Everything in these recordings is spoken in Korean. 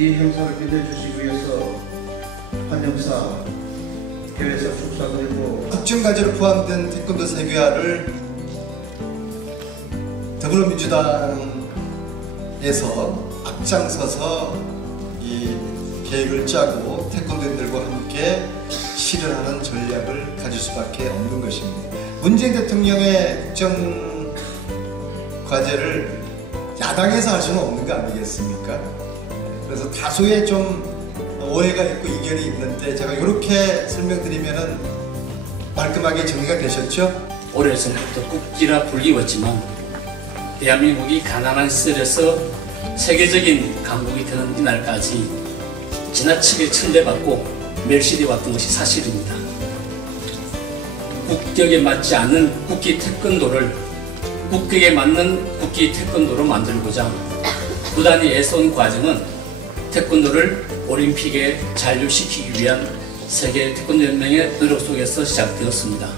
이 행사를 빛내주시기 위해서 한영사, 교회사 축사 그리고 국정과제로 포함된 태권도 세계화를 더불어민주당에서 앞장서서 이 계획을 짜고 태권도인들과 함께 실현하는 전략을 가질 수밖에 없는 것입니다. 문재인 대통령의 국정과제를 야당에서 할 수는 없는 거 아니겠습니까? 그래서 다소의 좀 오해가 있고 이견이 있는데 제가 이렇게 설명드리면은 말끔하게 정리가 되셨죠? 오래전부터 국기라 불리웠지만 대한민국이 가난한 시절에서 세계적인 강국이 되는 이날까지 지나치게 천대받고 멸시되어 왔던 것이 사실입니다. 국격에 맞지 않는 국기 태권도를 국격에 맞는 국기 태권도로 만들고자 부단히 애써온 과정은 태권도를 올림픽에 잔류시키기 위한 세계 태권도 연맹의 노력 속에서 시작되었습니다.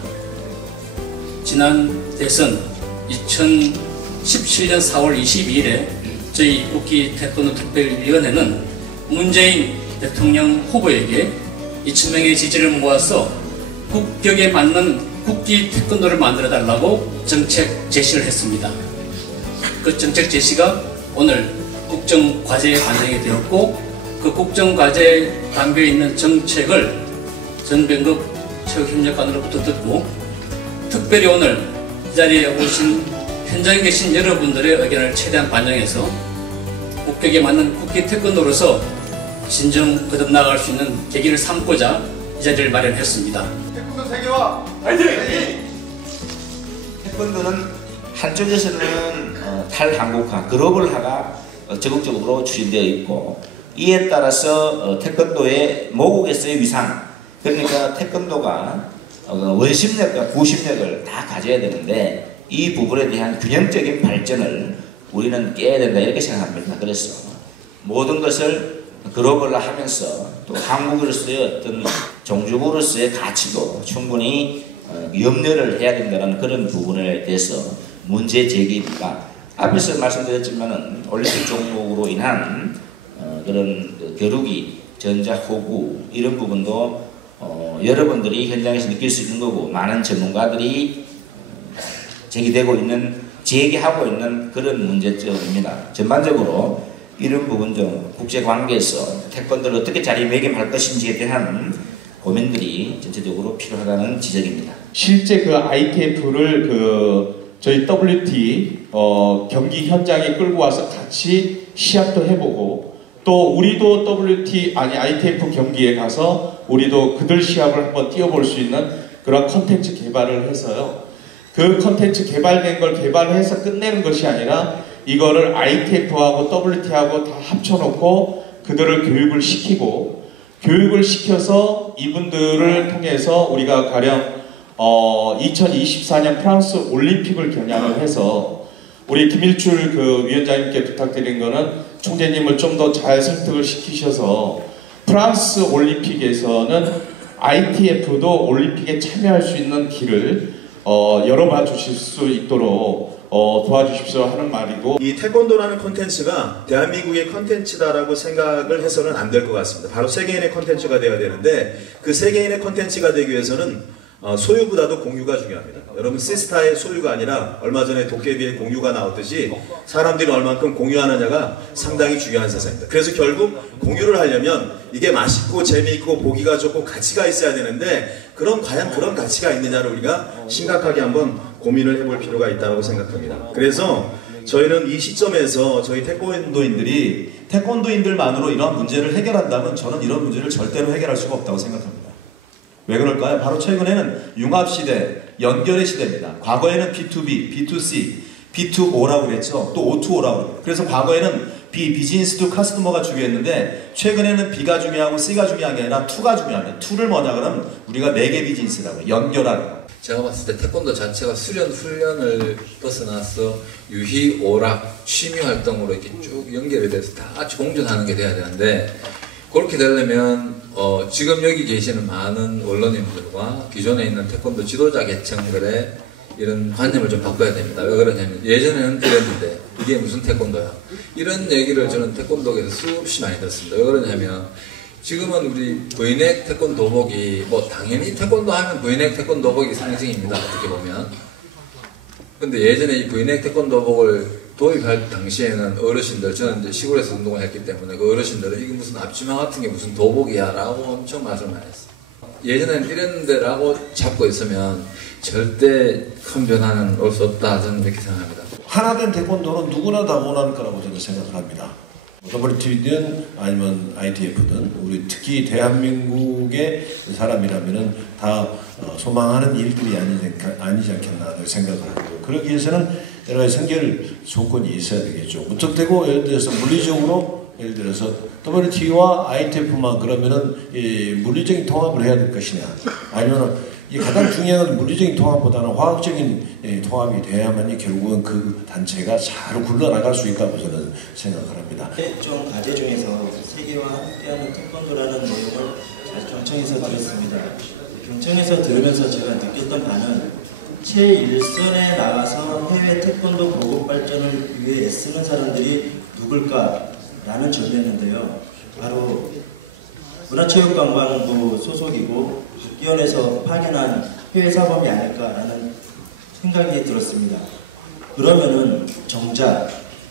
지난 대선 2017년 4월 22일에 저희 국기 태권도 특별위원회는 문재인 대통령 후보에게 2,000명의 지지를 모아서 국격에 맞는 국기 태권도를 만들어 달라고 정책 제시를 했습니다. 그 정책 제시가 오늘 국정과제에 반영이 되었고 그 국정과제에 담겨 있는 정책을 전병급 체육협력관으로부터 듣고 특별히 오늘 이 자리에 오신 현장에 계신 여러분들의 의견을 최대한 반영해서 국격에 맞는 국기 태권도로서 진정 거듭나갈 수 있는 계기를 삼고자 이 자리를 마련했습니다. 태권도 세계화 화이팅! 태권도는 한쪽에서는 탈한국화, 글로벌화가 적극적으로 추진되어 있고 이에 따라서 태권도의 모국에서의 위상, 그러니까 태권도가 원심력과 구심력을 다 가져야 되는데 이 부분에 대한 균형적인 발전을 우리는 깨야 된다 이렇게 생각합니다. 그래서 모든 것을 글로벌화하면서 또 한국으로서의 어떤 종주국으로서의 가치도 충분히 염려를 해야 된다는 그런 부분에 대해서 문제 제기입니다. 앞에서 말씀드렸지만은 올림픽 종목으로 인한 그런 겨루기, 전자호구 이런 부분도 여러분들이 현장에서 느낄 수 있는 거고 많은 전문가들이 제기하고 있는 그런 문제점입니다. 전반적으로 이런 부분 좀 국제관계에서 태권도를 어떻게 자리매김할 것인지에 대한 고민들이 전체적으로 필요하다는 지적입니다. 실제 그 ITF를 저희 WT 경기 현장에 끌고 와서 같이 시합도 해보고 또 우리도 ITF 경기에 가서 우리도 그들 시합을 한번 뛰어볼 수 있는 그런 컨텐츠 개발을 해서요. 그 컨텐츠 개발된 걸 개발해서 끝내는 것이 아니라 이거를 ITF하고 WT하고 다 합쳐놓고 그들을 교육을 시켜서 이분들을 통해서 우리가 가령 2024년 프랑스 올림픽을 겨냥을 해서 우리 김일출 그 위원장님께 부탁드린 거는 총재님을 좀 더 잘 설득을 시키셔서 프랑스 올림픽에서는 ITF도 올림픽에 참여할 수 있는 길을 열어봐 주실 수 있도록 도와주십시오 하는 말이고, 이 태권도라는 콘텐츠가 대한민국의 콘텐츠다라고 생각을 해서는 안 될 것 같습니다. 바로 세계인의 콘텐츠가 되어야 되는데 그 세계인의 콘텐츠가 되기 위해서는 소유보다도 공유가 중요합니다. 여러분 시스타의 소유가 아니라 얼마 전에 도깨비의 공유가 나왔듯이 사람들이 얼만큼 공유하느냐가 상당히 중요한 세상입니다. 그래서 결국 공유를 하려면 이게 맛있고 재미있고 보기가 좋고 가치가 있어야 되는데 과연 그런 가치가 있느냐를 우리가 심각하게 한번 고민을 해볼 필요가 있다고 생각합니다. 그래서 저희는 이 시점에서 저희 태권도인들만으로 이런 문제를 해결한다면 저는 이런 문제를 절대로 해결할 수가 없다고 생각합니다. 왜 그럴까요? 바로 최근에는 융합시대, 연결의 시대입니다. 과거에는 B2B, B2C, B2O라고 그랬죠. 또 O2O라고 그래요. 그래서 과거에는 비즈니스 투 커스터머가 중요했는데 최근에는 B가 중요하고 C가 중요한 게 아니라 2가 중요합니다. 2를 뭐냐 그러면 우리가 4개 비즈니스라고 연결하는 거. 제가 봤을 때 태권도 자체가 수련 훈련을 벗어나서 유희, 오락, 취미 활동으로 이렇게 쭉 연결이 돼서 다 같이 공존하는 게 돼야 되는데 그렇게 되려면 지금 여기 계시는 많은 언론인들과 기존에 있는 태권도 지도자 계층들의 이런 관념을 좀 바꿔야 됩니다. 왜 그러냐면 예전에는 이랬는데 이게 무슨 태권도야? 이런 얘기를 저는 태권도에서 수없이 많이 들었습니다. 왜 그러냐면 지금은 우리 브이넥 태권도복이 뭐 당연히 태권도 하면 브이넥 태권도복이 상징입니다. 어떻게 보면. 근데 예전에 이 브이넥 태권도복을 도입할 당시에는 어르신들, 저는 이제 시골에서 운동을 했기 때문에 그 어르신들은 이게 무슨 앞치마 같은 게 무슨 도복이야 라고 엄청 말씀을 많이 했어요. 예전에는 이랬는데 라고 잡고 있으면 절대 큰 변화는 올 수 없다, 저는 이렇게 생각합니다. 하나된 태권도는 누구나 다 원하는 거라고 저는 생각을 합니다. WT든 아니면 ITF든 우리 특히 대한민국의 사람이라면은 다 소망하는 일들이 아니지 않겠나 생각을 하고, 그러기 위해서는 여러 가지 선결 조건이 있어야 되겠죠. 무턱대고 예를 들어서 물리적으로 예를 들어서 WT와 ITF만 그러면은 물리적인 통합을 해야 될 것이냐, 아니면 이 가장 중요한 건 물리적인 통합보다는 화학적인 통합이 돼야만이 결국은 그 단체가 잘 굴러나갈 수 있다고 저는 생각을 합니다. 좀 과제 중에서 세계와 함께하는 태권도라는 내용을 잘 경청해서 들었습니다. 경청해서 들으면서 제가 느꼈던 바는 제1선에 나가서 해외 태권도 보급 발전을 위해 애쓰는 사람들이 누굴까라는 점이었는데요. 바로 문화체육관광부 소속이고 국기원에서 파견한 해외 사범이 아닐까라는 생각이 들었습니다. 그러면은 정작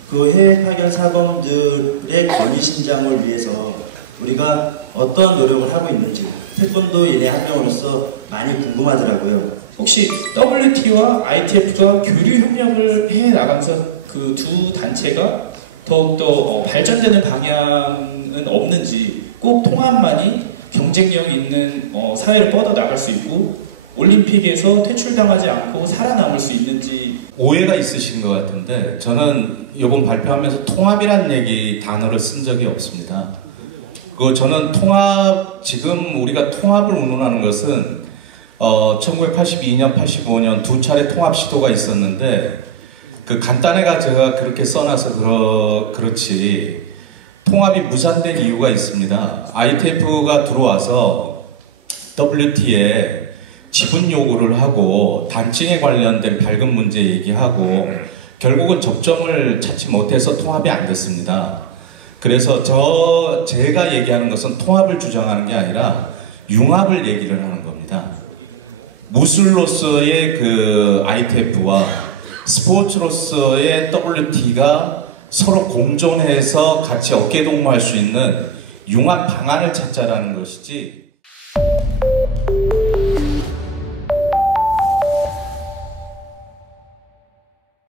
그 해외 파견 사범들의 권위 신장을 위해서 우리가 어떤 노력을 하고 있는지 태권도인의 한 명으로서 많이 궁금하더라고요. 혹시 WT와 ITF가 교류 협력을 해 나가면서 그 두 단체가 더욱더 발전되는 방향은 없는지, 꼭 통합만이 경쟁력 있는 사회를 뻗어 나갈 수 있고 올림픽에서 퇴출당하지 않고 살아남을 수 있는지. 오해가 있으신 것 같은데, 저는 이번 발표하면서 통합이란 얘기 단어를 쓴 적이 없습니다. 저는 지금 우리가 통합을 운운하는 것은 1982년, 85년 두 차례 통합 시도가 있었는데, 그 간단해가 제가 그렇게 써놔서 그렇지 통합이 무산된 이유가 있습니다. ITF가 들어와서 WT에 지분 요구를 하고 단층에 관련된 발급 문제 얘기하고 결국은 접점을 찾지 못해서 통합이 안 됐습니다. 그래서 제가 얘기하는 것은 통합을 주장하는 게 아니라 융합을 얘기를 하는 겁니다. 무술로서의 그 ITF와 스포츠로서의 WT가 서로 공존해서 같이 어깨동무할 수 있는 융합 방안을 찾자라는 것이지.